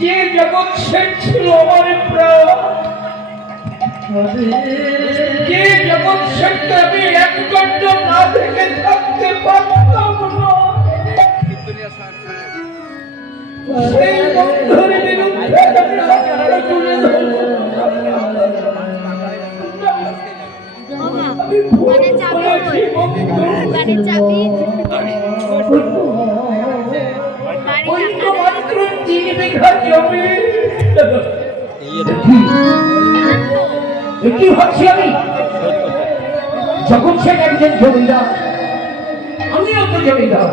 যে জগৎ শেঠ ছিল আমার প্রাণ, যে জগৎ শেঠকে আমি এক দণ্ড না দেখে থাকতে পারতাম না, সেই বন্ধুর বিরুদ্ধে আমি তুলে কি ভাবছি আমি? যখন সে একজন জমিদার, আমিও তো জমিদার,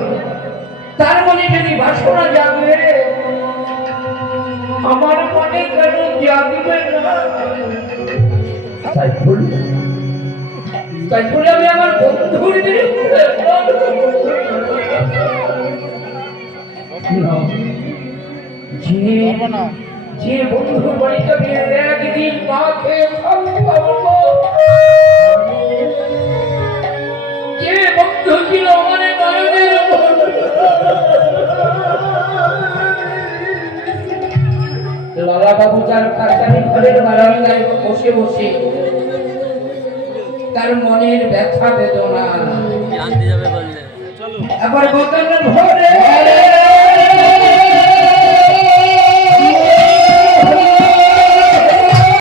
তার মনে যদি বাসনা জাগবে, আমার মনে কেন জাগবে না? তাই বলে আমি আমার বন্ধুর বিরুদ্ধে যে বন্ধুর বাড়িতে একদিন না খেয়ে থাকতাম, যে বন্ধু ছিল আমার নয়নের লালা বাবু তার কাছারি ঘরের বারান্দায় বসে বসে তার মনের ব্যথা বেদনা আবার বোতলের ভরে